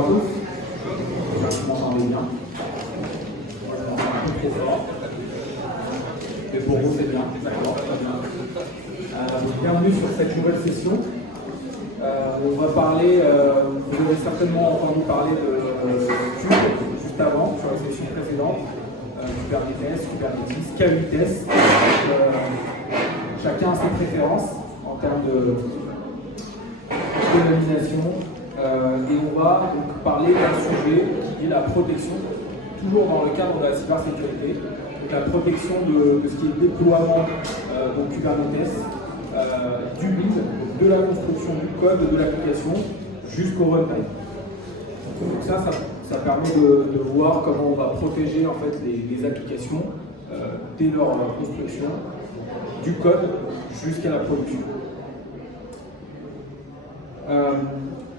à tous. J'espère que vous m'entendez bien. Moi, je m'entends un peu trop fort. Mais pour vous, c'est bien. D'accord, très bien. Bienvenue sur cette nouvelle session. On va parler, vous avez certainement entendu parler de Cube juste avant, sur la session précédente. Kubernetes, K8s. Chacun a ses préférences en termes de d'organisation. Et on va donc parler d'un sujet qui est la protection, toujours dans le cadre de la cybersécurité, donc la protection de ce qui est déploiement donc Kubernetes, du build, de la construction du code de l'application jusqu'au runtime. Donc ça permet de voir comment on va protéger en fait les applications dès leur construction, du code jusqu'à la production.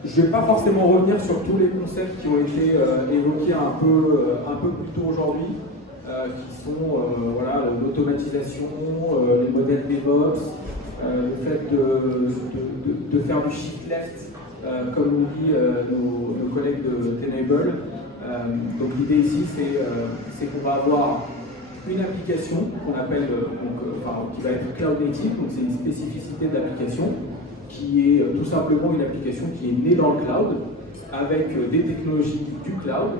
Je ne vais pas forcément revenir sur tous les concepts qui ont été évoqués un peu plus tôt aujourd'hui, qui sont voilà, l'automatisation, les modèles DevOps, le fait de faire du shift left, comme nous dit nos collègues de Tenable. Donc l'idée ici, c'est qu'on va avoir une application qu'on appelle, qui va être cloud native, donc c'est une spécificité de l'application, qui est tout simplement une application qui est née dans le cloud, avec des technologies du cloud,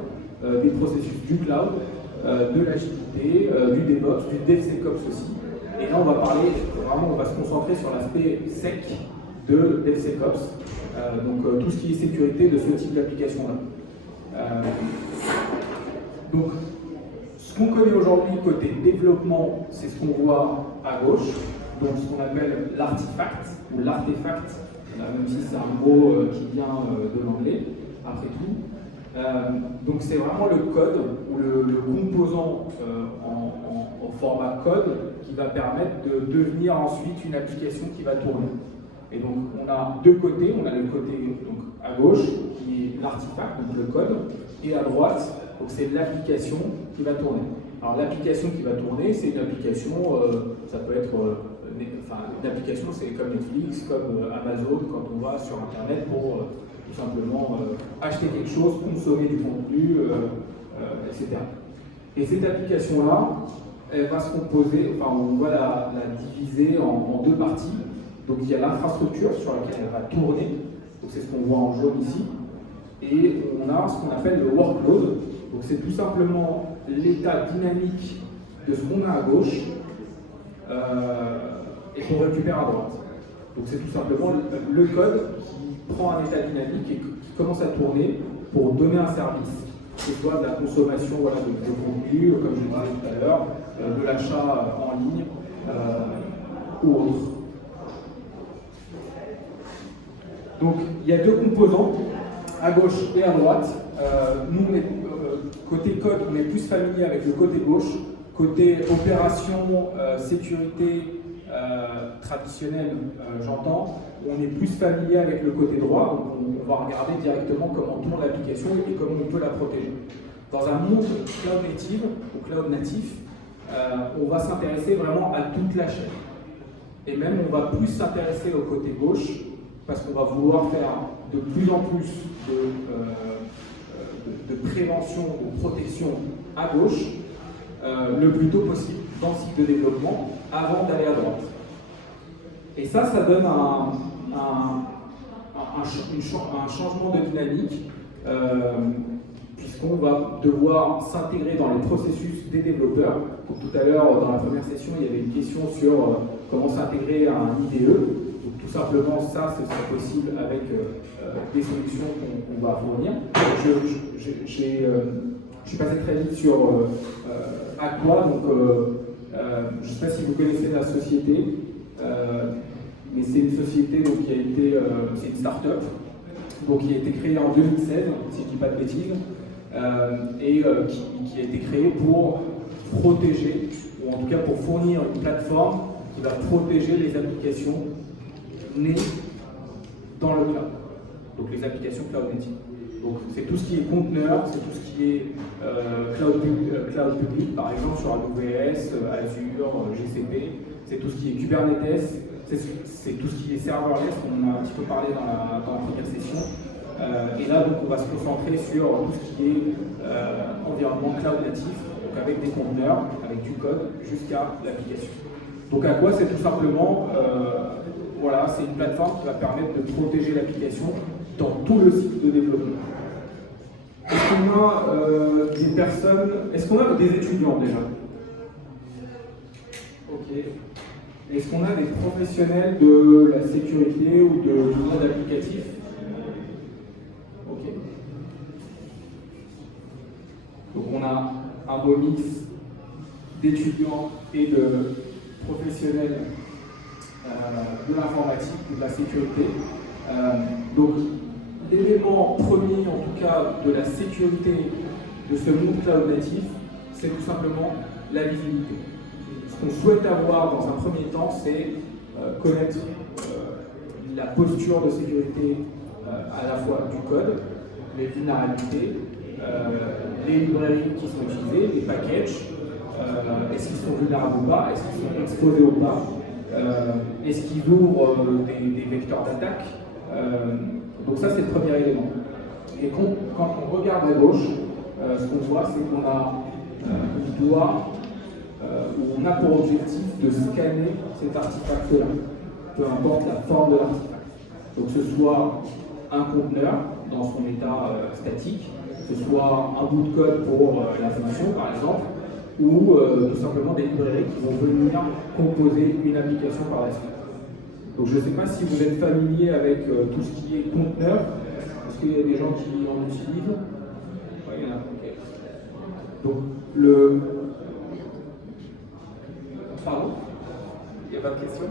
des processus du cloud, de l'agilité, du DevOps, du DevSecOps aussi. Et là, on va parler, vraiment, on va se concentrer sur l'aspect sec de DevSecOps, donc tout ce qui est sécurité de ce type d'application-là. Donc, ce qu'on connaît aujourd'hui côté développement, c'est ce qu'on voit à gauche, donc ce qu'on appelle l'artefact ou l'artefact, même si c'est un mot qui vient de l'anglais, après tout. Donc c'est vraiment le code ou le composant en format code qui va permettre de devenir ensuite une application qui va tourner. Et donc on a deux côtés, on a le côté donc, à gauche qui est l'artefact, donc le code, et à droite, donc c'est l'application qui va tourner. Alors l'application qui va tourner, c'est une application, ça peut être, une application c'est comme Netflix, comme Amazon, quand on va sur Internet pour tout simplement acheter quelque chose, consommer du contenu, etc. Et cette application-là, elle va se composer, on va la diviser en deux parties. Donc il y a l'infrastructure sur laquelle elle va tourner, donc c'est ce qu'on voit en jaune ici, et on a ce qu'on appelle le workload, donc c'est tout simplement l'état dynamique de ce qu'on a à gauche et qu'on récupère à droite. Donc c'est tout simplement le code qui prend un état dynamique et qui commence à tourner pour donner un service, que ce soit de la consommation voilà, de contenu, comme je le disais tout à l'heure, de l'achat en ligne ou autre. Donc il y a deux composants, à gauche et à droite. Nous, côté code, on est plus familier avec le côté gauche. Côté opération, sécurité traditionnelle, j'entends, on est plus familier avec le côté droit. Donc on va regarder directement comment tourne l'application et comment on peut la protéger. Dans un monde cloud native ou cloud natif, on va s'intéresser vraiment à toute la chaîne. Et même on va plus s'intéresser au côté gauche, parce qu'on va vouloir faire de plus en plus de prévention, de protection à gauche, le plus tôt possible dans le cycle de développement, avant d'aller à droite. Et ça donne un changement de dynamique, puisqu'on va devoir s'intégrer dans les processus des développeurs. Donc, tout à l'heure, dans la première session, il y avait une question sur comment s'intégrer à un IDE. Donc, tout simplement, ça, ce sera possible avec des solutions qu'on va fournir. Je suis passé très vite sur Aqua, donc je ne sais pas si vous connaissez la société, mais c'est une société donc, qui a été, c'est une start-up, donc qui a été créée en 2016, si je ne dis pas de bêtises, et qui a été créée pour protéger, ou en tout cas pour fournir une plateforme qui va protéger les applications nées dans le cloud, donc les applications cloud native. Donc c'est tout ce qui est conteneur, c'est tout ce qui est cloud public, par exemple sur AWS, Azure, GCP, c'est tout ce qui est Kubernetes, c'est tout ce qui est serverless, on en a un petit peu parlé dans la première session, Et là, donc, on va se concentrer sur tout ce qui est environnement cloud natif, donc avec des conteneurs, avec du code, jusqu'à l'application. Donc à quoi? C'est tout simplement, voilà, c'est une plateforme qui va permettre de protéger l'application dans tout le cycle de développement. Est-ce qu'on a des personnes, est-ce qu'on a des étudiants déjà? Ok. Est-ce qu'on a des professionnels de la sécurité ou du monde applicatif? Ok. Donc on a un beau mix d'étudiants et de professionnels de l'informatique ou de la sécurité. Donc l'élément premier, en tout cas, de la sécurité de ce monde cloud natif, c'est tout simplement la visibilité. Ce qu'on souhaite avoir dans un premier temps, c'est connaître la posture de sécurité à la fois du code, les vulnérabilités, les librairies qui sont utilisées, les packages, est-ce qu'ils sont vulnérables ou pas, est-ce qu'ils sont exposés ou pas, est-ce qu'ils ouvrent des vecteurs d'attaque. Donc ça, c'est le premier élément. Et quand on regarde à gauche, ce qu'on voit, c'est qu'on a une doigt où on a pour objectif de scanner cet artefact-là, peu importe la forme de l'artefact. Donc que ce soit un conteneur dans son état statique, que ce soit un bout de code pour la fonction par exemple, ou tout simplement des librairies qui vont venir composer une application par la suite. Donc je ne sais pas si vous êtes familier avec tout ce qui est conteneur. Est-ce qu'il y a des gens qui en utilisent? Oui, il y en a. Okay. Donc Pardon? Il n'y a pas de question?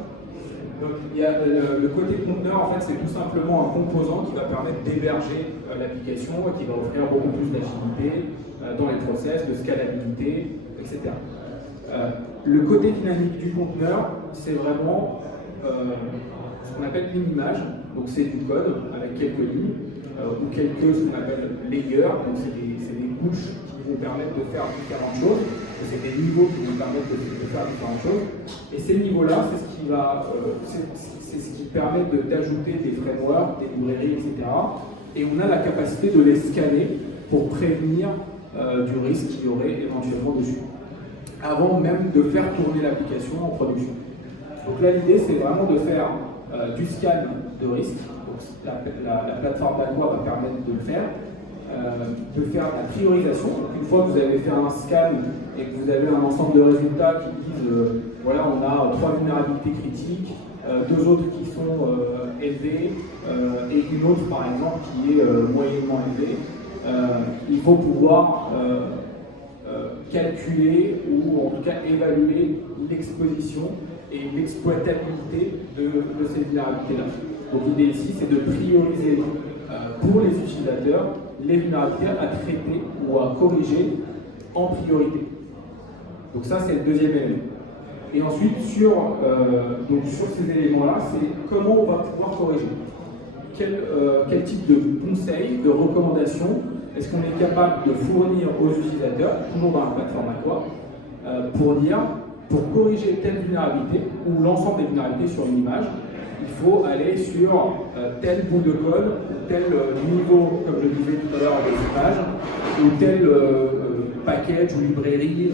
Donc il y a le côté conteneur, en fait, c'est tout simplement un composant qui va permettre d'héberger l'application et qui va offrir beaucoup plus d'agilité dans les process, de scalabilité, etc. Le côté dynamique du conteneur, c'est vraiment ce qu'on appelle une image. Donc c'est du code avec quelques lignes ou quelques, ce qu'on appelle layers. Donc c'est des couches qui vont permettre de faire différentes choses. C'est des niveaux qui vont permettre de faire différentes choses. Et ces niveaux-là, c'est ce qui permet d'ajouter des frameworks, des librairies, etc. Et on a la capacité de les scanner pour prévenir du risque qu'il y aurait éventuellement dessus, avant même de faire tourner l'application en production. Donc là, l'idée, c'est vraiment de faire du scan de risque. Donc, la plateforme d'Aqua va permettre de le faire. De faire la priorisation. Donc, une fois que vous avez fait un scan et que vous avez un ensemble de résultats qui disent voilà, on a 3 vulnérabilités critiques, 2 autres qui sont élevées et une autre par exemple qui est moyennement élevée, il faut pouvoir calculer ou en tout cas évaluer l'exposition et l'exploitabilité de ces vulnérabilités-là. Donc l'idée ici, c'est de prioriser pour les utilisateurs les vulnérabilités à traiter ou à corriger en priorité. Donc ça, c'est le deuxième élément. Et ensuite, sur ces éléments-là, c'est comment on va pouvoir corriger. Quel type de conseils, de recommandations est-ce qu'on est capable de fournir aux utilisateurs, toujours dans la plateforme Aqua, pour dire, pour corriger telle vulnérabilité ou l'ensemble des vulnérabilités sur une image, il faut aller sur tel bout de code, ou tel niveau, comme je le disais tout à l'heure avec l'image, ou tel package ou librairie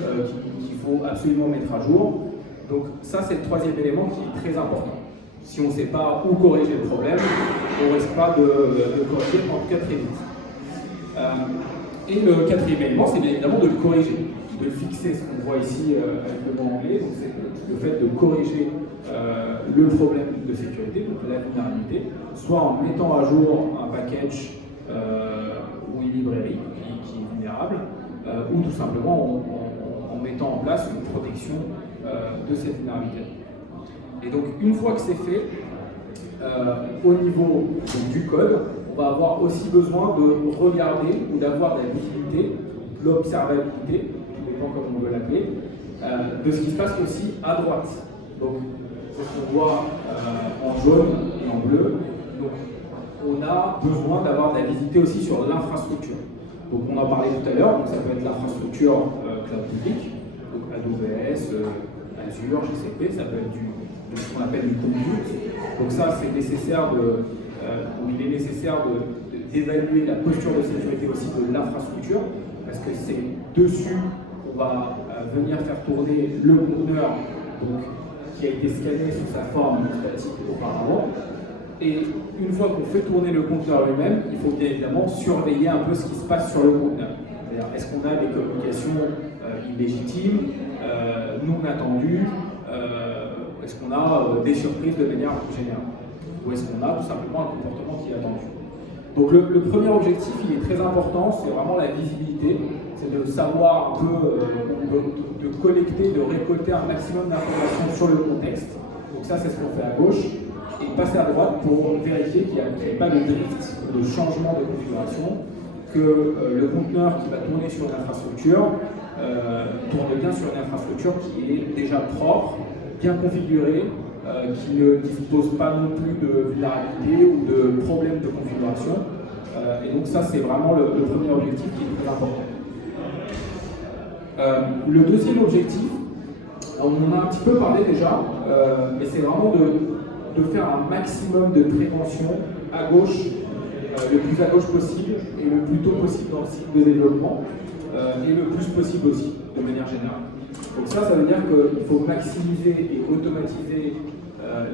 qu'il faut absolument mettre à jour. Donc ça, c'est le troisième élément qui est très important. Si on ne sait pas où corriger le problème, on ne risque pas de corriger, en tout cas très vite. Et le quatrième élément, c'est bien évidemment de le corriger, de le fixer, ce qu'on voit ici avec le mot anglais, donc c'est le fait de corriger le problème de sécurité, donc la vulnérabilité, soit en mettant à jour un package ou une librairie qui est vulnérable, ou tout simplement en mettant en place une protection de cette vulnérabilité. Et donc une fois que c'est fait, au niveau donc, du code, on va avoir aussi besoin de regarder ou d'avoir de la visibilité, de l'observabilité, tout dépend comme on veut l'appeler, de ce qui se passe aussi à droite. Donc, ce qu'on voit en jaune et en bleu, donc, on a besoin d'avoir de la visibilité aussi sur l'infrastructure. Donc, on en parlait tout à l'heure, donc ça peut être l'infrastructure cloud public, donc AWS, Azure, GCP, ça peut être ce qu'on appelle du compute. Donc ça, c'est nécessaire il est nécessaire d'évaluer la posture de sécurité aussi de l'infrastructure, parce que c'est dessus qu'on va venir faire tourner le conteneur donc, qui a été scanné sous sa forme statique auparavant. Et une fois qu'on fait tourner le conteneur lui-même, il faut bien évidemment surveiller un peu ce qui se passe sur le conteneur. C'est-à-dire, est-ce qu'on a des communications illégitimes, non attendues, est-ce qu'on a des surprises de manière générale, ou est-ce qu'on a tout simplement un comportement qui est attendu. Donc le premier objectif, il est très important, c'est vraiment la visibilité, c'est de savoir un peu, de collecter, de récolter un maximum d'informations sur le contexte. Donc ça, c'est ce qu'on fait à gauche, et passer à droite pour vérifier qu'il n'y a pas de drift, de changement de configuration, que le conteneur qui va tourner sur l'infrastructure tourne bien sur une infrastructure qui est déjà propre, bien configurée, qui ne dispose pas non plus de vulnérabilité ou de problèmes de configuration. Et donc ça, c'est vraiment le premier objectif qui est très important. Le deuxième objectif, on en a un petit peu parlé déjà, mais c'est vraiment de faire un maximum de prévention à gauche, le plus à gauche possible et le plus tôt possible dans le cycle de développement, et le plus possible aussi, de manière générale. Donc ça veut dire qu'il faut maximiser et automatiser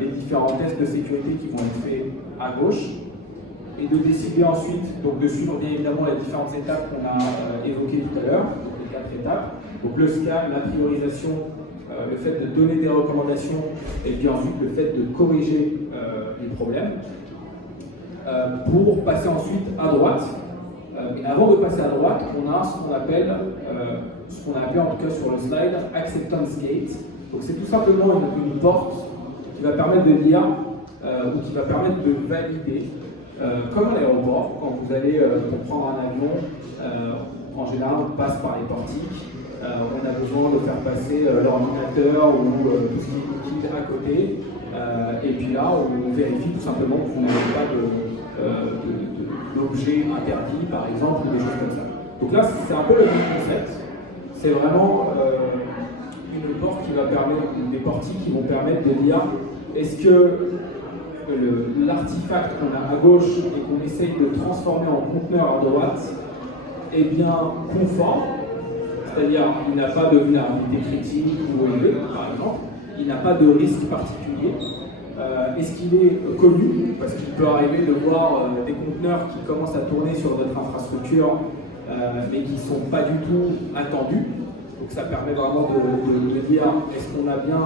les différents tests de sécurité qui vont être faits à gauche, et de décider ensuite, donc de suivre bien évidemment les différentes étapes qu'on a évoquées tout à l'heure, les 4 étapes. Donc le scan, la priorisation, le fait de donner des recommandations, et puis ensuite le fait de corriger les problèmes, pour passer ensuite à droite. Et avant de passer à droite, on a ce qu'on appelle, en tout cas sur le slide, Acceptance Gate. Donc c'est tout simplement une porte qui va permettre de dire, ou qui va permettre de valider, comme à l'aéroport, quand vous allez prendre un avion, en général on passe par les portiques, on a besoin de faire passer l'ordinateur ou tout ce qui est à côté, et puis là on vérifie tout simplement que vous n'avez pas d'objet interdit par exemple, ou des choses comme ça. Donc là c'est un peu le même concept, c'est vraiment une porte qui va permettre, des portiques qui vont permettre de dire est-ce que l'artefact qu'on a à gauche et qu'on essaye de transformer en conteneur à droite est bien conforme, c'est-à-dire il n'a pas de vulnérabilité critique ou élevée, par exemple, il n'a pas de risque particulier. Est-ce qu'il est connu? Parce qu'il peut arriver de voir des conteneurs qui commencent à tourner sur notre infrastructure mais qui ne sont pas du tout attendus. Donc ça permet vraiment de dire est-ce qu'on a bien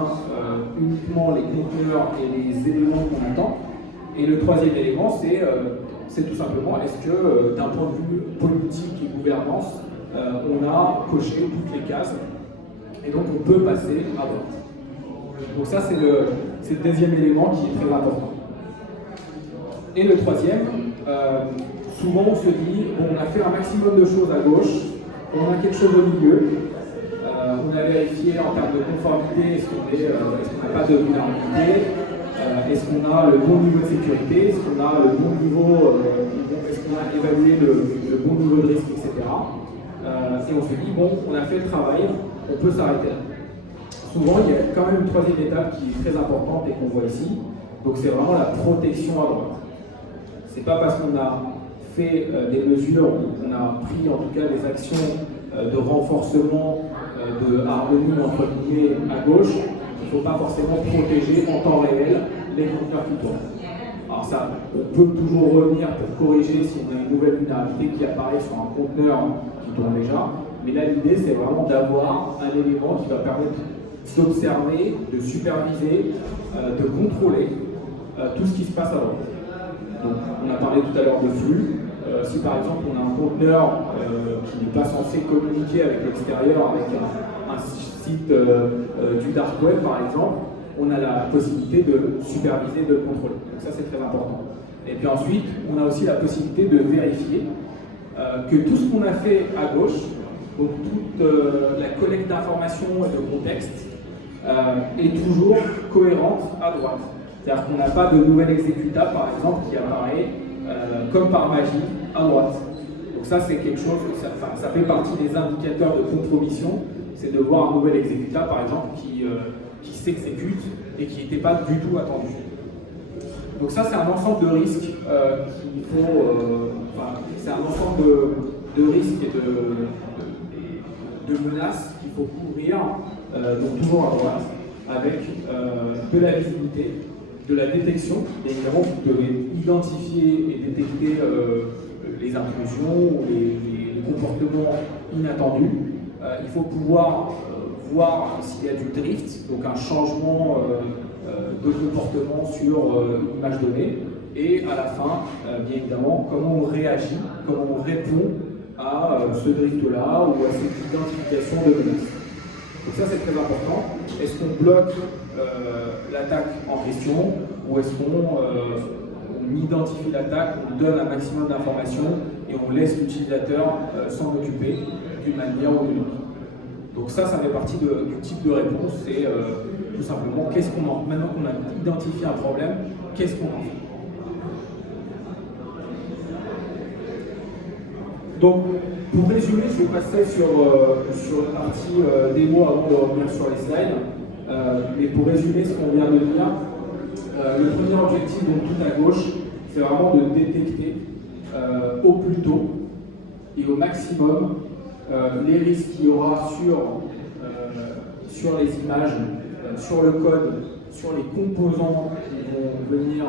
uniquement les conteneurs et les éléments qu'on attend. Et le troisième élément, c'est tout simplement est-ce que d'un point de vue politique et gouvernance, on a coché toutes les cases et donc on peut passer à droite. Donc ça c'est le deuxième élément qui est très important. Et le troisième, souvent on se dit on a fait un maximum de choses à gauche, on a quelque chose au milieu. On a vérifié en termes de conformité, est-ce qu'on n'a pas de vulnérabilité, est-ce qu'on a le bon niveau de sécurité, est-ce qu'on a le bon niveau, est-ce qu'on a évalué le bon niveau de risque, etc. Et on se dit, bon, on a fait le travail, on peut s'arrêter là. Souvent, il y a quand même une troisième étape qui est très importante et qu'on voit ici, donc c'est vraiment la protection à droite. C'est pas parce qu'on a fait des mesures, on a pris en tout cas des actions de renforcement de harmonie entre guillemets à gauche, il ne faut pas forcément protéger en temps réel les conteneurs qui tournent. Alors ça, on peut toujours revenir pour corriger si on a une nouvelle vulnérabilité qui apparaît sur un conteneur qui tourne déjà, mais là l'idée c'est vraiment d'avoir un élément qui va permettre d'observer, de superviser, de contrôler tout ce qui se passe à droite. Donc on a parlé tout à l'heure de flux. Si par exemple on a un conteneur qui n'est pas censé communiquer avec l'extérieur, avec un site du dark web par exemple, on a la possibilité de superviser, de contrôler. Donc ça c'est très important. Et puis ensuite, on a aussi la possibilité de vérifier que tout ce qu'on a fait à gauche, donc toute la collecte d'informations et de contexte, est toujours cohérente à droite. C'est-à-dire qu'on n'a pas de nouvel exécutable par exemple qui apparaît comme par magie à droite. Donc ça c'est quelque chose, ça fait partie des indicateurs de compromission, c'est de voir un nouvel exécutable par exemple qui s'exécute et qui n'était pas du tout attendu. Donc ça c'est un ensemble de risques qu'il c'est un ensemble de risques et de menaces qu'il faut couvrir, donc toujours à droite, avec de la visibilité, de la détection. Et évidemment, vous devez identifier et détecter les intrusions ou les comportements inattendus. Il faut pouvoir voir s'il y a du drift, donc un changement de comportement sur une image donnée. Et à la fin, bien évidemment, comment on réagit, comment on répond à ce drift-là ou à cette identification de menace. Donc ça, c'est très important. Est-ce qu'on bloque l'attaque en question ou est-ce qu'on identifie l'attaque, on donne un maximum d'informations et on laisse l'utilisateur s'en occuper d'une manière ou d'une autre. Donc ça fait partie du type de réponse, c'est tout simplement maintenant qu'on a identifié un problème, qu'est-ce qu'on en fait? Donc, pour résumer, je vais passer sur la partie démo avant de revenir sur les slides. Mais pour résumer ce qu'on vient de dire, le premier objectif, donc tout à gauche, c'est vraiment de détecter au plus tôt et au maximum les risques qu'il y aura sur les images, sur le code, sur les composants qui vont venir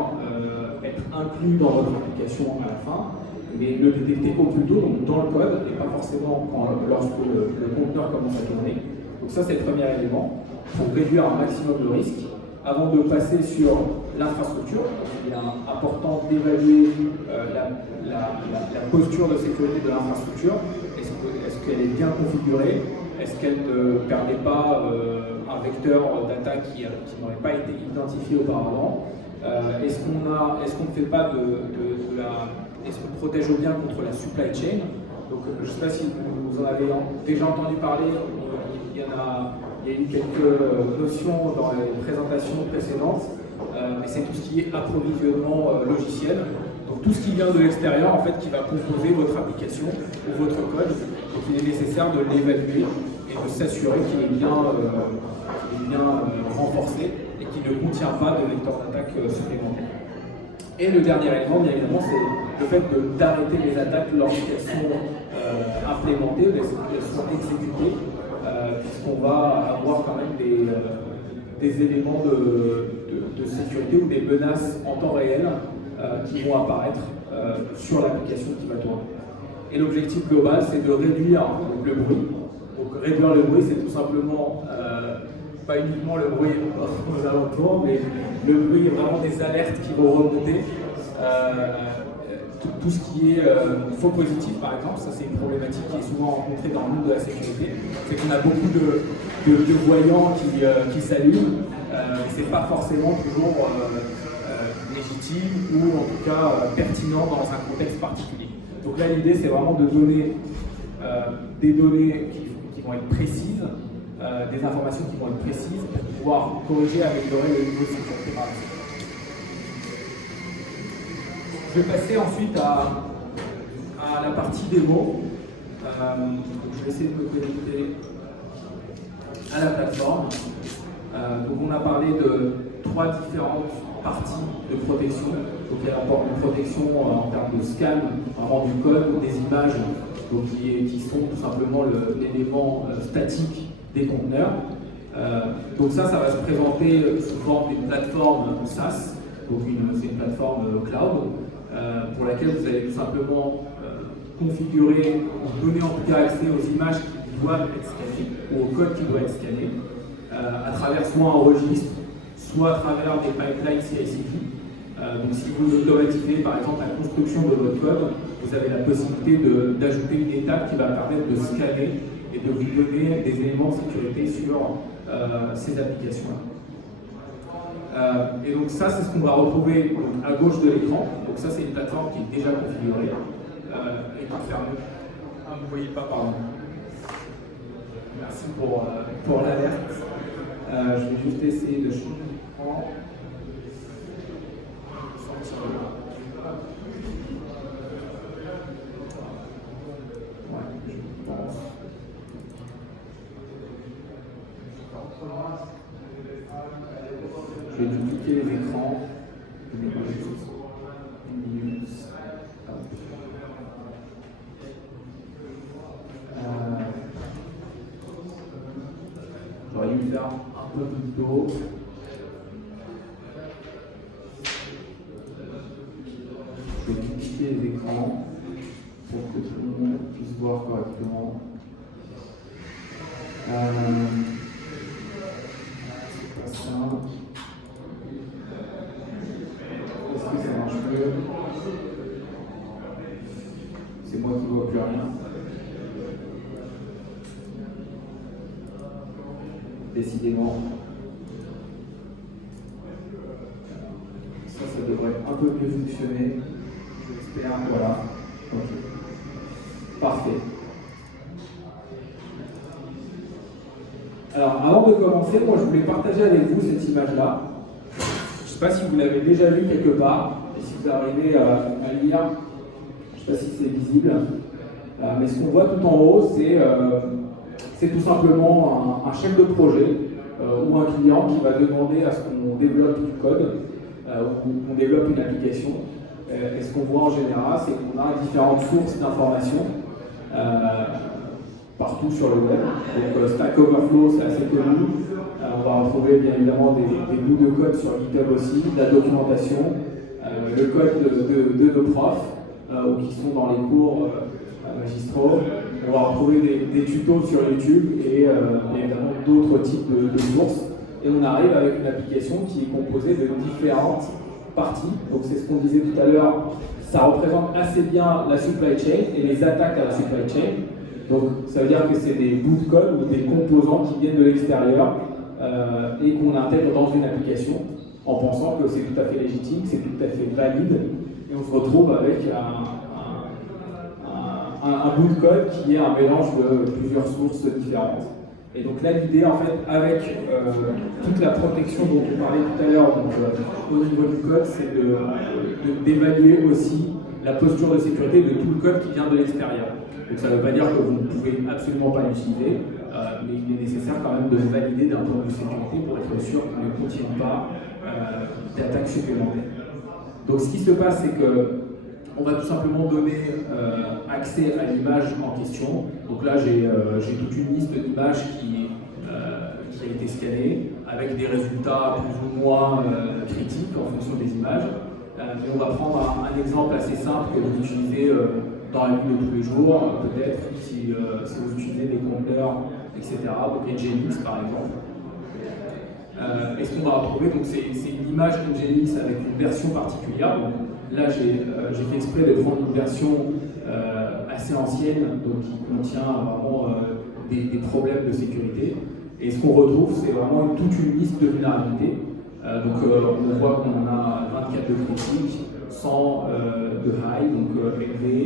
être inclus dans votre application à la fin, mais le détecter au plus tôt, donc dans le code, et pas forcément lorsque le conteneur commence à tourner. Donc ça, c'est le premier élément, pour réduire un maximum de risques. Avant de passer sur l'infrastructure, il est important d'évaluer la posture de sécurité de l'infrastructure. Est-ce qu'elle est bien configurée? Est-ce qu'elle ne permet pas un vecteur d'attaque qui n'aurait pas été identifié auparavant? Est-ce qu'on ne fait pas est-ce qu'on protège bien contre la supply chain? Donc, je ne sais pas si vous en avez déjà entendu parler, il y a eu quelques notions dans les présentations précédentes, mais c'est tout ce qui est approvisionnement logiciel. Donc tout ce qui vient de l'extérieur, en fait, qui va composer votre application ou votre code. Donc il est nécessaire de l'évaluer et de s'assurer qu'il est bien, renforcé et qu'il ne contient pas de vecteur d'attaque supplémentaire. Et le dernier élément, bien évidemment, c'est le fait d'arrêter les attaques lorsqu'elles sont implémentées, lorsqu'elles sont exécutées, puisqu'on va avoir quand même des éléments de sécurité ou des menaces en temps réel qui vont apparaître sur l'application qui va tourner. Et l'objectif global, c'est de réduire le bruit. Donc réduire le bruit, c'est tout simplement pas uniquement le bruit aux alentours, mais le bruit est vraiment des alertes qui vont remonter. Tout ce qui est faux positif, par exemple, ça c'est une problématique qui est souvent rencontrée dans le monde de la sécurité. C'est qu'on a beaucoup de voyants qui s'allument, mais c'est pas forcément toujours légitime ou en tout cas pertinent dans un contexte particulier. Donc là, l'idée, c'est vraiment de donner des données qui vont être précises, des informations qui vont être précises pour pouvoir corriger, améliorer le niveau de sécurité par la suite. Je vais passer ensuite à la partie démo. Donc je vais essayer de me connecter à la plateforme. Donc on a parlé de 3 différentes parties de protection. Donc il y a une protection en termes de scan, vraiment du code ou des images, donc qui sont tout simplement l'élément statique des conteneurs. Donc ça va se présenter sous forme d'une plateforme SaaS, donc c'est une plateforme cloud, pour laquelle vous allez tout simplement configurer, donner en tout cas accès aux images qui doivent être scannées, ou au code qui doit être scanné, à travers soit un registre, soit à travers des pipelines CI/CD. Donc si vous automatisez par exemple la construction de votre code, vous avez la possibilité d'ajouter une étape qui va permettre de scanner et de vous donner des éléments de sécurité sur ces applications-là. Et donc ça, c'est ce qu'on va retrouver à gauche de l'écran. Donc ça, c'est une plateforme qui est déjà configurée et qui permet... Ah, vous ne voyez pas, pardon. Merci pour l'alerte. Je vais juste essayer de changer l'écran. Ouais, je pense. Je vais dupliquer les écrans. Je vais juste une minute. J'aurais dû le faire un peu plus tôt. Je vais dupliquer les écrans pour que tout le monde puisse voir correctement. C'est pas ça. Est-ce que ça marche mieux? C'est moi qui ne vois plus rien. Décidément. Ça devrait un peu mieux fonctionner. J'espère. Voilà. Ok. Parfait. Alors, avant de commencer, moi je voulais partager avec vous cette image-là. Je ne sais pas si vous l'avez déjà vue quelque part, et si vous arrivez à lire, je ne sais pas si c'est visible, mais ce qu'on voit tout en haut, c'est tout simplement un chef de projet ou un client qui va demander à ce qu'on développe du code ou qu'on développe une application. Et ce qu'on voit en général, c'est qu'on a différentes sources d'informations partout sur le web. Donc Stack Overflow, c'est assez connu. On va retrouver bien évidemment des bouts de code sur GitHub aussi, de la documentation, le code de nos profs ou qui sont dans les cours magistraux. On va retrouver des tutos sur YouTube et évidemment d'autres types de sources. Et on arrive avec une application qui est composée de différentes parties. Donc c'est ce qu'on disait tout à l'heure, ça représente assez bien la supply chain et les attaques à la supply chain. Donc ça veut dire que c'est des bouts de code ou des composants qui viennent de l'extérieur et qu'on intègre dans une application en pensant que c'est tout à fait légitime, que c'est tout à fait valide. Et on se retrouve avec un bout de code qui est un mélange de plusieurs sources différentes. Et donc là, l'idée, en fait, avec toute la protection dont on parlait tout à l'heure au niveau du code, c'est d'évaluer aussi la posture de sécurité de tout le code qui vient de l'extérieur. Donc ça ne veut pas dire que vous ne pouvez absolument pas l'utiliser, mais il est nécessaire quand même de le valider d'un point de vue sécurité pour être sûr qu'il ne contient pas d'attaques supplémentaires. Donc ce qui se passe, c'est que on va tout simplement donner accès à l'image en question. Donc là, j'ai toute une liste d'images qui a été scannée avec des résultats plus ou moins critiques en fonction des images. Mais on va prendre un exemple assez simple que vous utilisez dans la vie de tous les jours, peut-être si vous utilisez des compteurs, etc. Donc Nginx par exemple. Et ce qu'on va retrouver, donc c'est une image Nginx avec une version particulière. Donc, là, j'ai fait exprès de prendre une version assez ancienne, donc qui contient vraiment des problèmes de sécurité. Et ce qu'on retrouve, c'est vraiment toute une liste de vulnérabilités. Donc on voit qu'on en a 24 de critiques, 100 de high, donc élevé,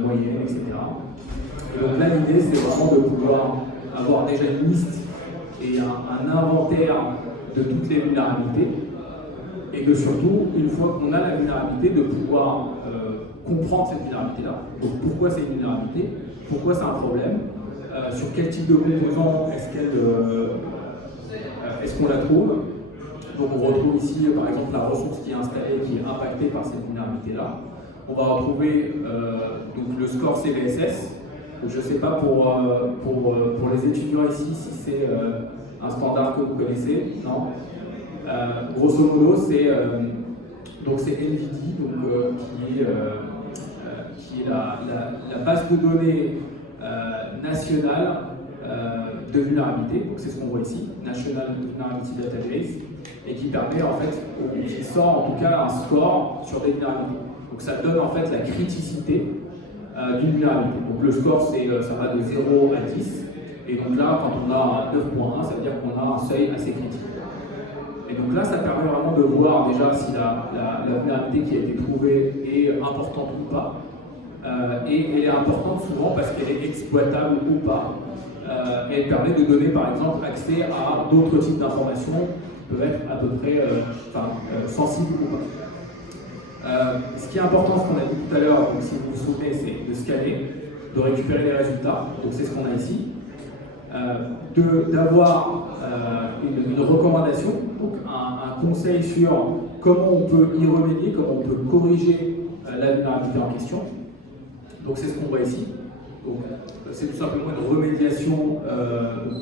moyenne, etc. Et donc là, l'idée, c'est vraiment de pouvoir avoir déjà une liste et un inventaire de toutes les vulnérabilités. Et de surtout, une fois qu'on a la vulnérabilité, de pouvoir comprendre cette vulnérabilité-là. Donc pourquoi c'est une vulnérabilité, pourquoi c'est un problème, sur quel type de composant est-ce qu'on la trouve. Donc on retrouve ici par exemple la ressource qui est installée, qui est impactée par cette vulnérabilité-là. On va retrouver donc le score CVSS. Donc, je ne sais pas pour les étudiants ici si c'est un standard que vous connaissez, non. Grosso modo, c'est NVD, donc, qui est la base de données nationale de vulnérabilité. Donc c'est ce qu'on voit ici, National Vulnerability Database, et qui permet en fait, qui sort en tout cas un score sur des vulnérabilités. Donc ça donne en fait la criticité d'une vulnérabilité. Donc le score, ça va de 0 à 10, et donc là, quand on a 9.1, ça veut dire qu'on a un seuil assez critique. Et donc là, ça permet vraiment de voir déjà si la vulnérabilité qui a été trouvée est importante ou pas. Et elle est importante souvent parce qu'elle est exploitable ou pas. Et elle permet de donner par exemple accès à d'autres types d'informations qui peuvent être à peu près sensibles ou pas. Ce qui est important, ce qu'on a dit tout à l'heure, donc si vous vous souvenez, c'est de scanner, de récupérer les résultats. Donc c'est ce qu'on a ici. D'avoir une recommandation, donc un conseil sur comment on peut y remédier, comment on peut corriger la vulnérabilité en question. Donc c'est ce qu'on voit ici. Donc, c'est tout simplement une remédiation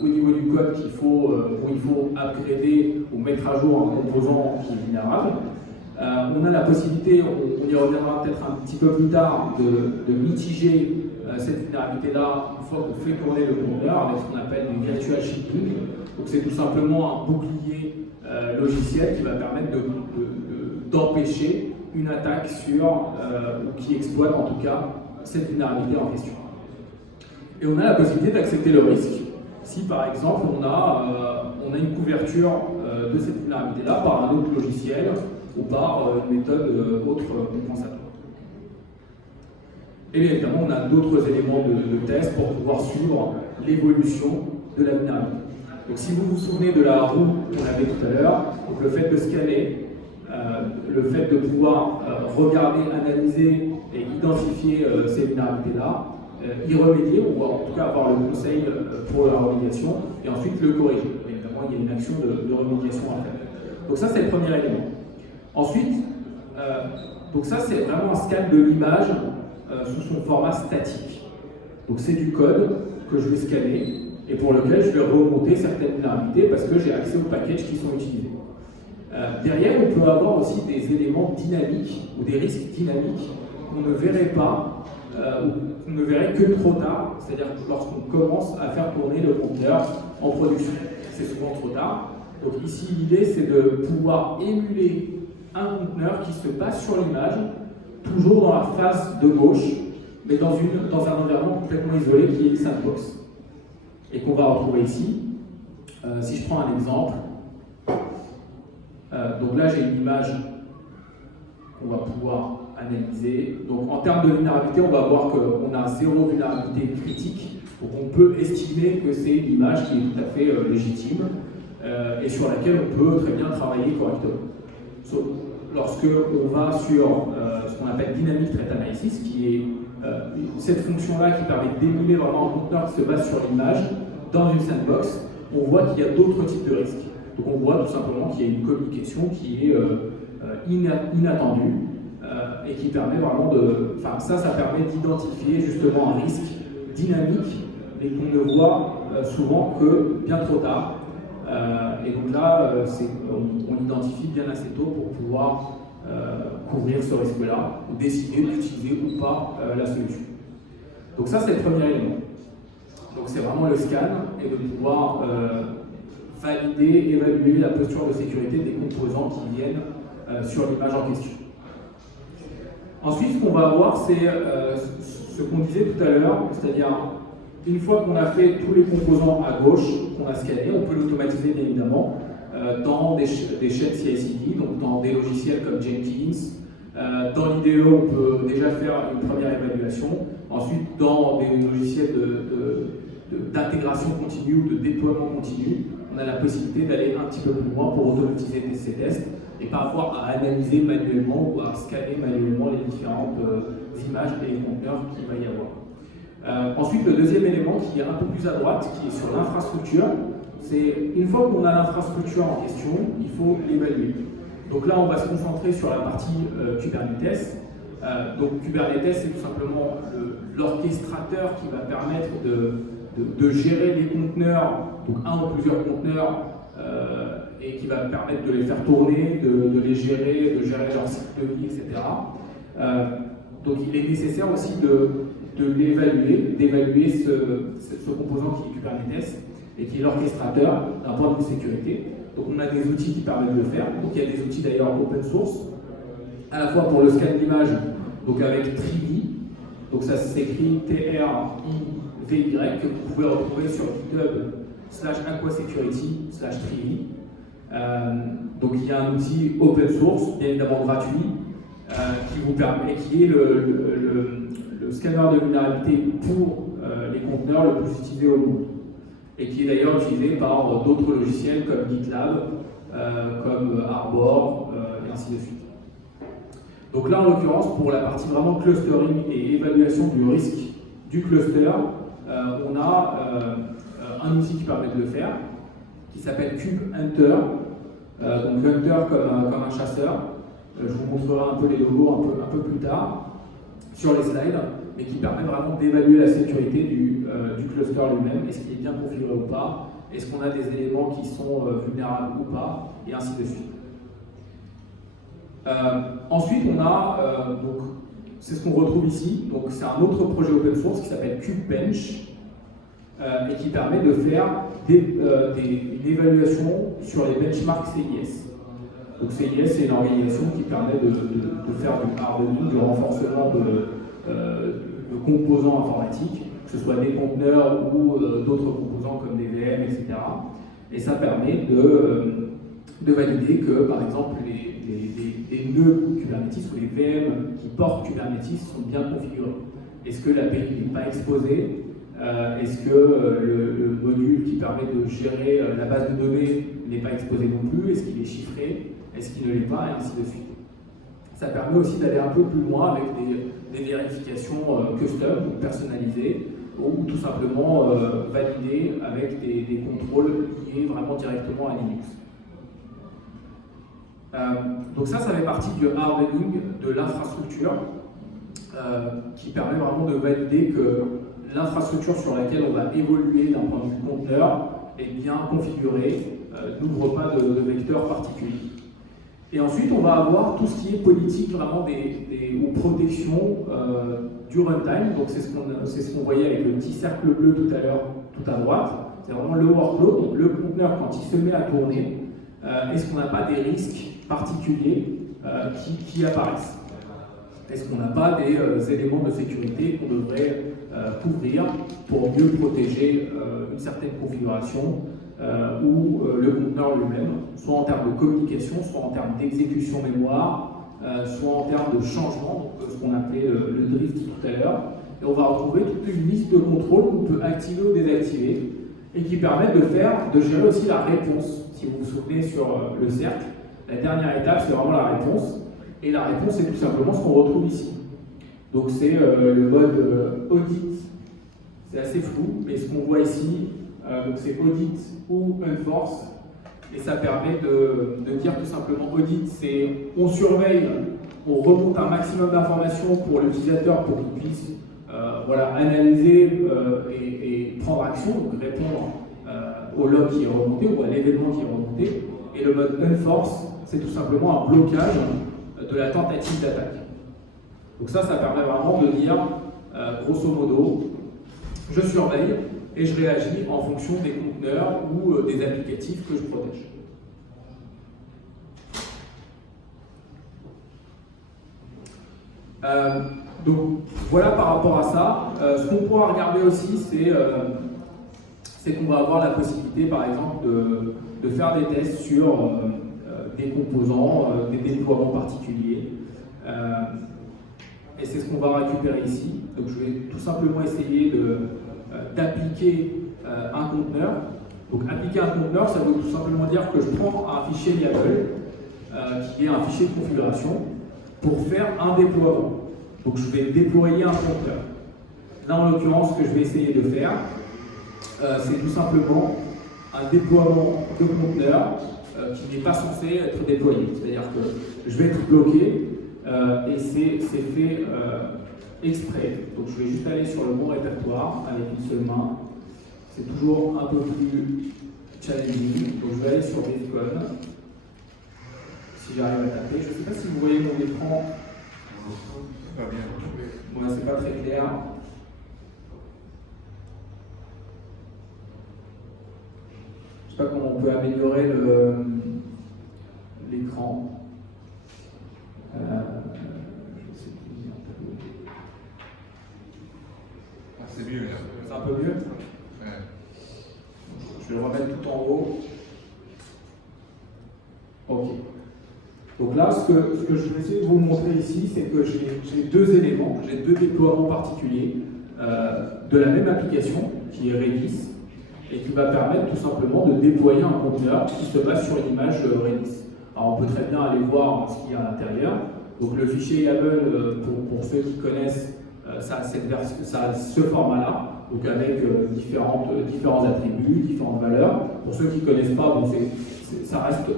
au niveau du code où il faut upgrader ou mettre à jour un composant qui est vulnérable. On a la possibilité, on y reviendra peut-être un petit peu plus tard, de mitiger cette vulnérabilité-là une fois qu'on fait tourner le conteneur avec ce qu'on appelle du virtual shielding. Donc c'est tout simplement un bouclier logiciel qui va permettre d'empêcher une attaque ou qui exploite en tout cas cette vulnérabilité en question. Et on a la possibilité d'accepter le risque si par exemple on a une couverture de cette vulnérabilité-là par un autre logiciel ou par une méthode autre compensatoire. Et bien évidemment, on a d'autres éléments de test pour pouvoir suivre l'évolution de la vulnérabilité. Donc si vous vous souvenez de la roue qu'on avait tout à l'heure, donc le fait de scanner, le fait de pouvoir regarder, analyser et identifier ces vulnérabilités-là, y remédier, ou en tout cas avoir le conseil pour la remédiation, et ensuite le corriger. Évidemment, il y a une action de remédiation à faire. Donc ça, c'est le premier élément. Ensuite, donc ça, c'est vraiment un scan de l'image sous son format statique. Donc c'est du code que je vais scanner et pour lequel je vais remonter certaines vulnérabilités parce que j'ai accès aux packages qui sont utilisés. Derrière, on peut avoir aussi des éléments dynamiques ou des risques dynamiques qu'on ne verrait pas ou qu'on ne verrait que trop tard, c'est-à-dire lorsqu'on commence à faire tourner le conteneur en production. C'est souvent trop tard. Donc ici, l'idée, c'est de pouvoir émuler un conteneur qui se passe sur l'image, toujours dans la face de gauche, mais dans un environnement complètement isolé qui est une sandbox. Et qu'on va retrouver ici. Si je prends un exemple, donc là j'ai une image qu'on va pouvoir analyser. Donc en termes de vulnérabilité, on va voir qu'on a 0 vulnérabilité critique. Donc on peut estimer que c'est une image qui est tout à fait légitime et sur laquelle on peut très bien travailler correctement. Lorsque on va sur ce qu'on appelle Dynamic Threat Analysis, qui est cette fonction-là qui permet d'émuler vraiment un conteneur qui se base sur l'image dans une sandbox, on voit qu'il y a d'autres types de risques. Donc on voit tout simplement qu'il y a une communication qui est inattendue et qui permet vraiment ça permet d'identifier justement un risque dynamique mais qu'on ne voit souvent que bien trop tard. Et donc là, on identifie bien assez tôt pour pouvoir couvrir ce risque-là, ou décider d'utiliser ou pas la solution. Donc ça, c'est le premier élément. Donc c'est vraiment le scan et de pouvoir valider, évaluer la posture de sécurité des composants qui viennent sur l'image en question. Ensuite, ce qu'on va avoir, c'est ce qu'on disait tout à l'heure, c'est-à-dire une fois qu'on a fait tous les composants à gauche, qu'on a scanné, on peut l'automatiser bien évidemment dans des chaînes CI/CD, donc dans des logiciels comme Jenkins. Dans l'IDE, on peut déjà faire une première évaluation. Ensuite, dans des logiciels d'intégration continue ou de déploiement continu, on a la possibilité d'aller un petit peu plus loin pour automatiser ces tests et pas avoir à analyser manuellement ou à scanner manuellement les différentes images et les conteneurs qu'il va y avoir. Ensuite, le deuxième élément qui est un peu plus à droite, qui est sur l'infrastructure, c'est une fois qu'on a l'infrastructure en question, il faut l'évaluer. Donc là, on va se concentrer sur la partie Kubernetes. Donc Kubernetes, c'est tout simplement l'orchestrateur qui va permettre de gérer les conteneurs, donc un ou plusieurs conteneurs, et qui va permettre de les faire tourner, de les gérer, de gérer leur cycle de vie, etc. Donc il est nécessaire aussi d'évaluer ce composant qui est Kubernetes et qui est l'orchestrateur d'un point de vue sécurité. Donc on a des outils qui permettent de le faire. Donc il y a des outils d'ailleurs open source, à la fois pour le scan d'image, donc avec Trivy. Donc ça s'écrit Trivy, que vous pouvez retrouver sur GitHub/aquasecurity/Trivy. Donc il y a un outil open source, bien évidemment gratuit, qui vous permet, qui est le scanner de vulnérabilité pour les conteneurs le plus utilisé au monde. Et qui est d'ailleurs utilisé par d'autres logiciels comme GitLab, comme Arbor, et ainsi de suite. Donc là, en l'occurrence, pour la partie vraiment clustering et évaluation du risque du cluster, on a un outil qui permet de le faire, qui s'appelle KubeHunter. Donc Hunter comme un chasseur. Je vous montrerai un peu les logos un peu plus tard sur les slides. mais qui permet vraiment d'évaluer la sécurité du cluster lui-même. Est-ce qu'il est bien configuré ou pas? Est-ce qu'on a des éléments qui sont vulnérables ou pas? Et ainsi de suite. Ensuite, on a, donc, c'est ce qu'on retrouve ici. Donc, c'est un autre projet open source qui s'appelle KubeBench et qui permet de faire une évaluation sur les benchmarks CIS. Donc CIS, c'est une organisation qui permet de faire du hardening, du renforcement de composants informatiques, que ce soit des conteneurs ou d'autres composants comme des VM, etc. Et ça permet de valider que, par exemple, les nœuds Kubernetes ou les VM qui portent Kubernetes sont bien configurés. Est-ce que l'API n'est pas exposée? Est-ce que le module qui permet de gérer la base de données n'est pas exposé non plus? Est-ce qu'il est chiffré? Est-ce qu'il ne l'est pas? Et ainsi de suite. Ça permet aussi d'aller un peu plus loin avec des vérifications custom ou personnalisées, ou tout simplement valider avec des contrôles liés vraiment directement à Linux. Donc ça fait partie du hardening de l'infrastructure qui permet vraiment de valider que l'infrastructure sur laquelle on va évoluer d'un point de vue conteneur est bien configurée, n'ouvre pas de vecteurs particuliers. Et ensuite, on va avoir tout ce qui est politique vraiment ou protection du runtime. Donc c'est ce qu'on voyait avec le petit cercle bleu tout à l'heure, tout à droite. C'est vraiment le workload, donc le conteneur quand il se met à tourner, est-ce qu'on n'a pas des risques particuliers qui apparaissent? Est-ce qu'on n'a pas des éléments de sécurité qu'on devrait couvrir pour mieux protéger une certaine configuration ou le conteneur lui-même, soit en termes de communication, soit en termes d'exécution mémoire, soit en termes de changement, donc ce qu'on appelait le drift tout à l'heure. Et on va retrouver toute une liste de contrôles qu'on peut activer ou désactiver et qui permettent de gérer aussi la réponse. Si vous vous souvenez sur le cercle, la dernière étape, c'est vraiment la réponse. Et la réponse, c'est tout simplement ce qu'on retrouve ici. Donc c'est le mode audit. C'est assez flou, mais ce qu'on voit ici, c'est audit ou enforce. Et ça permet de dire tout simplement audit, c'est on surveille, on remonte un maximum d'informations pour l'utilisateur pour qu'il puisse analyser et prendre action, donc répondre au log qui est remonté ou à l'événement qui est remonté. Et le mode enforce, c'est tout simplement un blocage de la tentative d'attaque. Donc ça permet vraiment de dire, grosso modo, je surveille et je réagis en fonction des conteneurs ou des applicatifs que je protège. Donc voilà par rapport à ça. Ce qu'on pourra regarder aussi, c'est qu'on va avoir la possibilité, par exemple, de faire des tests sur des composants, des déploiements particuliers. Et c'est ce qu'on va récupérer ici. Donc je vais tout simplement essayer d'appliquer un conteneur. Donc appliquer un conteneur, ça veut tout simplement dire que je prends un fichier YAML, qui est un fichier de configuration, pour faire un déploiement. Donc je vais déployer un conteneur. Là en l'occurrence, ce que je vais essayer de faire, c'est tout simplement un déploiement de conteneur qui n'est pas censé être déployé. C'est-à-dire que je vais être bloqué et c'est fait exprès. Donc je vais juste aller sur le bon répertoire avec une seule main. C'est toujours un peu plus challenging. Donc je vais aller sur Bitcoin. Si j'arrive à taper. Je ne sais pas si vous voyez mon écran. Pas bien. Bon, c'est pas très clair. Je ne sais pas comment on peut améliorer l'écran. C'est mieux là. C'est un peu mieux. Ouais. Je vais le remettre tout en haut. Ok. Donc là, ce que je vais essayer de vous montrer ici, c'est que j'ai deux éléments, j'ai deux déploiements particuliers de la même application, qui est Redis, et qui va permettre tout simplement de déployer un conteneur qui se base sur une image Redis. Alors on peut très bien aller voir ce qu'il y a à l'intérieur. Donc le fichier YAML, pour ceux qui connaissent, ça a ce format-là, donc avec différents attributs, différentes valeurs. Pour ceux qui ne connaissent pas, bon, ça reste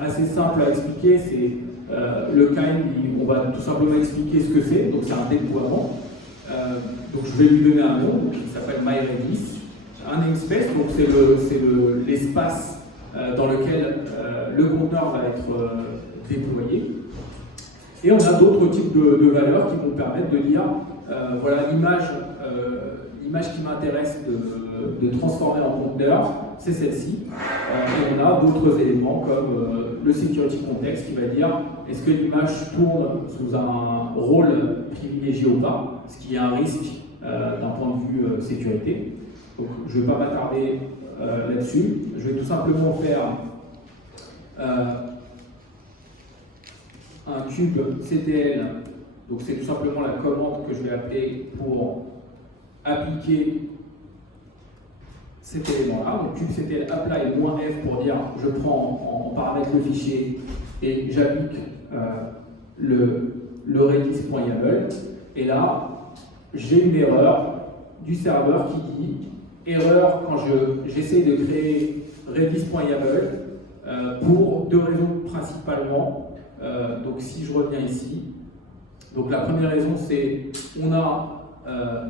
assez simple à expliquer. C'est le kind, on va tout simplement expliquer ce que c'est. Donc c'est un déploiement. Donc je vais lui donner un nom qui s'appelle MyRedis. Un namespace, donc c'est l'espace dans lequel le conteneur va être déployé. Et on a d'autres types de valeurs qui vont permettre de dire voilà, l'image qui m'intéresse de transformer en conteneur, c'est celle-ci. Et on a d'autres éléments comme le security context qui va dire est-ce que l'image tourne sous un rôle privilégié ou pas, ce qui est un risque d'un point de vue sécurité. Donc, je ne vais pas m'attarder là-dessus. Je vais tout simplement faire un cube CTL. Donc c'est tout simplement la commande que je vais appeler pour appliquer cet élément-là. Donc cube CTL apply -f pour dire je prends en paramètre le fichier et j'applique le redis.yaml. Et là, j'ai une erreur du serveur qui dit erreur quand j'essaie de créer redis.yaml pour deux raisons principalement. Donc si je reviens ici, donc la première raison c'est on a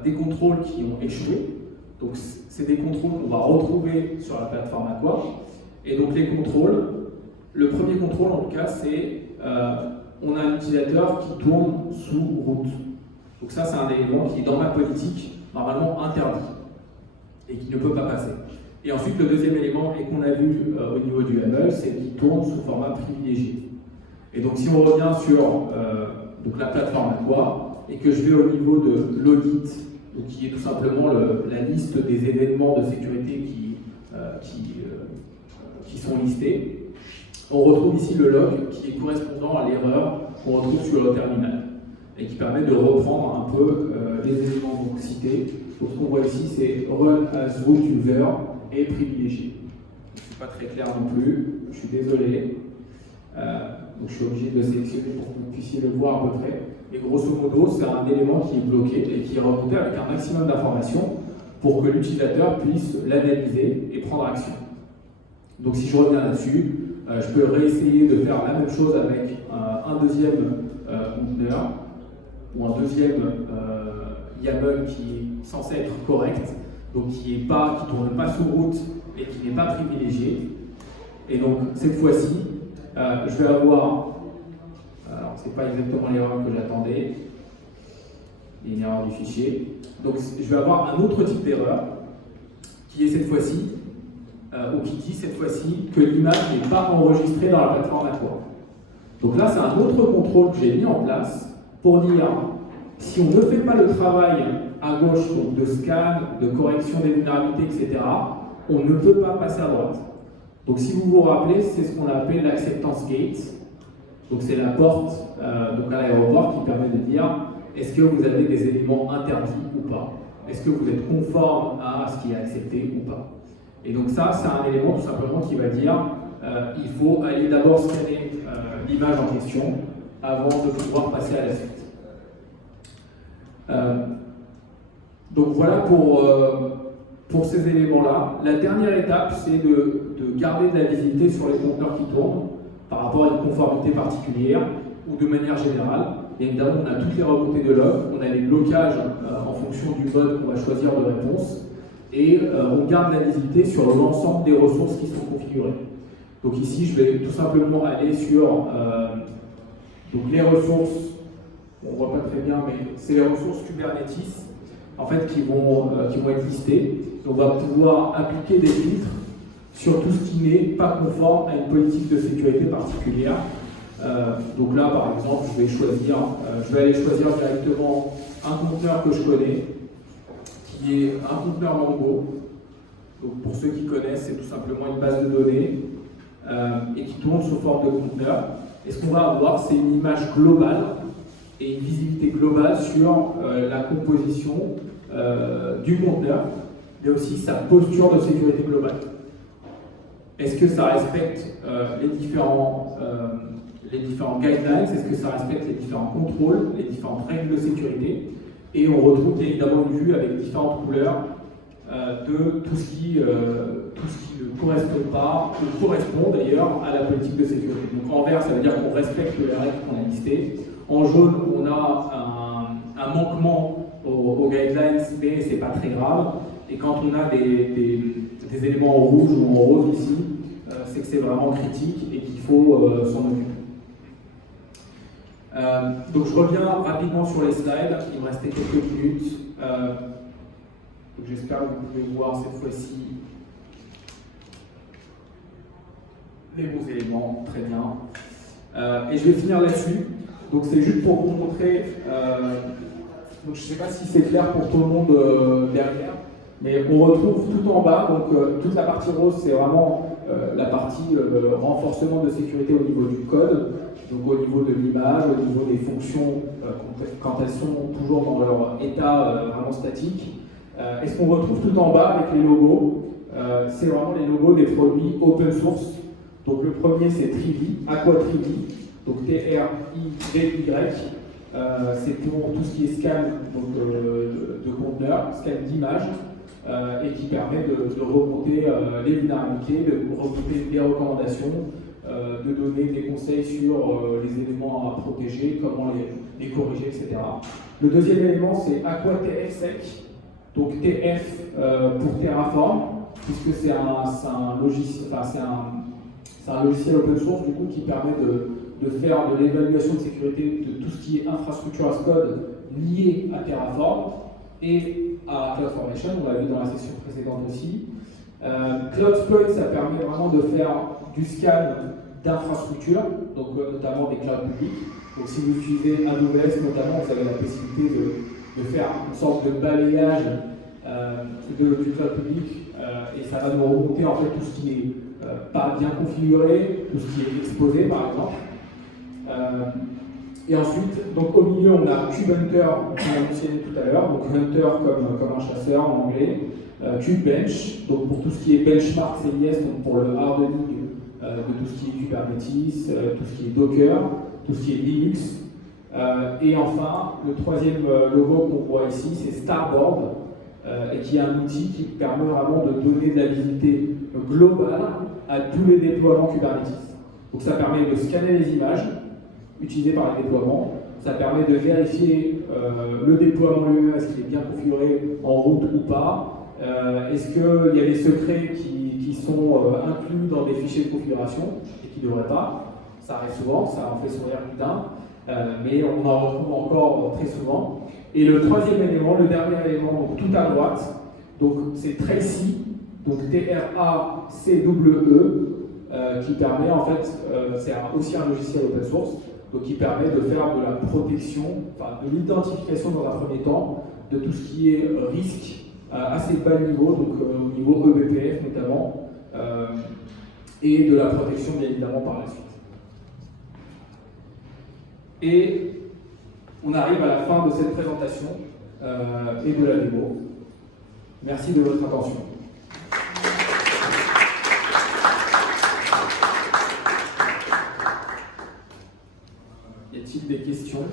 des contrôles qui ont échoué. Donc c'est des contrôles qu'on va retrouver sur la plateforme Aqua. Et donc les contrôles, le premier contrôle en tout cas c'est on a un utilisateur qui tourne sous root. Donc ça c'est un élément qui est dans ma politique normalement interdit et qui ne peut pas passer. Et ensuite le deuxième élément et qu'on a vu au niveau du ML, c'est qu'il tourne sous format privilégié. Et donc si on revient sur donc la plateforme Aqua et que je vais au niveau de l'audit, qui est tout simplement la liste des événements de sécurité qui sont listés, on retrouve ici le log qui est correspondant à l'erreur qu'on retrouve sur le terminal et qui permet de reprendre un peu les éléments donc cités. Donc ce qu'on voit ici c'est run as root user et privilégié. Je ne suis pas très clair non plus, je suis désolé. Donc je suis obligé de sélectionner pour que vous puissiez le voir à peu près. Mais grosso modo, c'est un élément qui est bloqué et qui est remonté avec un maximum d'informations pour que l'utilisateur puisse l'analyser et prendre action. Donc si je reviens là-dessus, je peux réessayer de faire la même chose avec un deuxième conteneur ou un deuxième YAML qui est censé être correct, donc qui ne tourne pas sous route et qui n'est pas privilégié. Et donc cette fois-ci, je vais avoir, alors c'est pas exactement l'erreur que j'attendais, il y a une erreur du fichier, donc je vais avoir un autre type d'erreur qui est cette fois-ci, ou qui dit cette fois-ci que l'image n'est pas enregistrée dans la plateforme Aqua. Donc là c'est un autre contrôle que j'ai mis en place pour dire si on ne fait pas le travail à gauche donc de scan, de correction des vulnérabilités, etc., on ne peut pas passer à droite. Donc si vous vous rappelez, c'est ce qu'on appelle l'acceptance gate. Donc c'est la porte donc à l'aéroport qui permet de dire est-ce que vous avez des éléments interdits ou pas? Est-ce que vous êtes conforme à ce qui est accepté ou pas? Et donc ça, c'est un élément tout simplement qui va dire il faut aller d'abord scanner l'image en question avant de pouvoir passer à la suite. Donc voilà pour ces éléments-là. La dernière étape, c'est de garder de la visibilité sur les conteneurs qui tournent par rapport à une conformité particulière ou de manière générale. Et évidemment, on a toutes les remontées de log, on a les blocages en fonction du mode qu'on va choisir de réponse et on garde la visibilité sur l'ensemble des ressources qui sont configurées. Donc ici, je vais tout simplement aller sur donc les ressources, on ne voit pas très bien, mais c'est les ressources Kubernetes en fait, qui vont être listées. On va pouvoir appliquer des filtres sur tout ce qui n'est pas conforme à une politique de sécurité particulière. Donc là, par exemple, je vais aller choisir directement un conteneur que je connais, qui est un conteneur Mongo. Donc pour ceux qui connaissent, c'est tout simplement une base de données et qui tourne sous forme de conteneur. Et ce qu'on va avoir, c'est une image globale et une visibilité globale sur la composition du conteneur, mais aussi sa posture de sécurité globale. Est-ce que ça respecte les différents guidelines? Est-ce que ça respecte les différents contrôles, les différentes règles de sécurité? Et on retrouve bien évidemment une vue avec différentes couleurs de tout ce qui ne correspond pas, ou correspond d'ailleurs à la politique de sécurité. Donc en vert, ça veut dire qu'on respecte les règles qu'on a listées. En jaune, on a un manquement aux guidelines, mais c'est pas très grave. Et quand on a des éléments en rouge ou en rose ici, c'est que c'est vraiment critique et qu'il faut s'en occuper. Donc je reviens rapidement sur les slides, il me restait quelques minutes. Donc j'espère que vous pouvez voir cette fois-ci les bons éléments, très bien. Et je vais finir là-dessus. Donc c'est juste pour vous montrer, donc je ne sais pas si c'est clair pour tout le monde derrière, mais on retrouve tout en bas, donc toute la partie rose, c'est vraiment la partie renforcement de sécurité au niveau du code, donc au niveau de l'image, au niveau des fonctions, quand elles sont toujours dans leur état vraiment statique. Et ce qu'on retrouve tout en bas avec les logos, c'est vraiment les logos des produits open source. Donc le premier c'est Trivy, Aqua-Trivy, donc T-R-I-V-Y, c'est pour tout ce qui est scan donc, de conteneurs, scan d'images, et qui permet de remonter les vulnérabilités, de remonter les recommandations, de donner des conseils sur les éléments à protéger, comment les corriger, etc. Le deuxième élément c'est Aqua-TF-Sec, donc TF pour Terraform, puisque c'est un logiciel open source du coup, qui permet de faire de l'évaluation de sécurité de tout ce qui est infrastructure as code lié à Terraform et à CloudFormation, on l'a vu dans la section précédente aussi. CloudSploit, ça permet vraiment de faire du scan d'infrastructures, donc notamment des clouds publics. Donc si vous utilisez AWS notamment, vous avez la possibilité de faire une sorte de balayage du cloud public et ça va nous remonter en fait tout ce qui est pas bien configuré, tout ce qui est exposé par exemple. Et ensuite, donc au milieu, on a KubeHunter, qu'on a mentionné tout à l'heure, donc Hunter comme un chasseur en anglais, KubeBench, donc pour tout ce qui est benchmark CIS, donc pour le hardening de tout ce qui est Kubernetes, tout ce qui est Docker, tout ce qui est Linux. Et enfin, le troisième logo qu'on voit ici, c'est Starboard, et qui est un outil qui permet vraiment de donner de la visibilité globale à tous les déploiements Kubernetes. Donc ça permet de scanner les images utilisées par les déploiements, ça permet de vérifier le déploiement lui-même, est-ce qu'il est bien configuré en route ou pas, est-ce qu'il y a des secrets qui sont inclus dans des fichiers de configuration et qui ne devraient pas. Ça arrive souvent, ça en fait sourire plus d'un, mais on en retrouve encore très souvent. Et le troisième élément, le dernier élément, donc tout à droite, donc c'est Tracy, donc T-R-A-C-W-E, qui permet en fait, c'est aussi un logiciel open source, donc qui permet de faire de la protection, enfin de l'identification dans un premier temps, de tout ce qui est risque à assez bas niveau, donc au niveau eBPF notamment, et de la protection bien évidemment par la suite. Et on arrive à la fin de cette présentation et de la démo. Merci de votre attention. Y a-t-il des questions?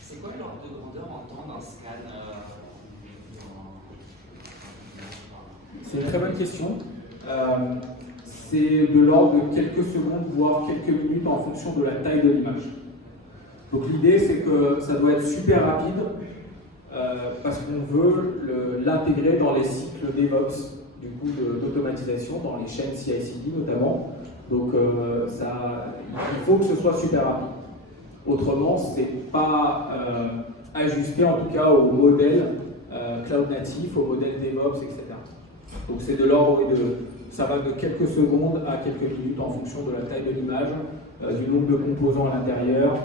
C'est quoi l'ordre de grandeur en temps d'un scan C'est une très bonne question. C'est de l'ordre de quelques secondes, voire quelques minutes en fonction de la taille de l'image. Donc l'idée, c'est que ça doit être super rapide parce qu'on veut l'intégrer dans les cycles DevOps, du coup d'automatisation, dans les chaînes CI/CD notamment. Donc il faut que ce soit super rapide. Autrement, c'est pas ajusté en tout cas au modèle cloud natif, au modèle DevOps, etc. Donc c'est de l'ordre ça va de quelques secondes à quelques minutes en fonction de la taille de l'image, du nombre de composants à l'intérieur,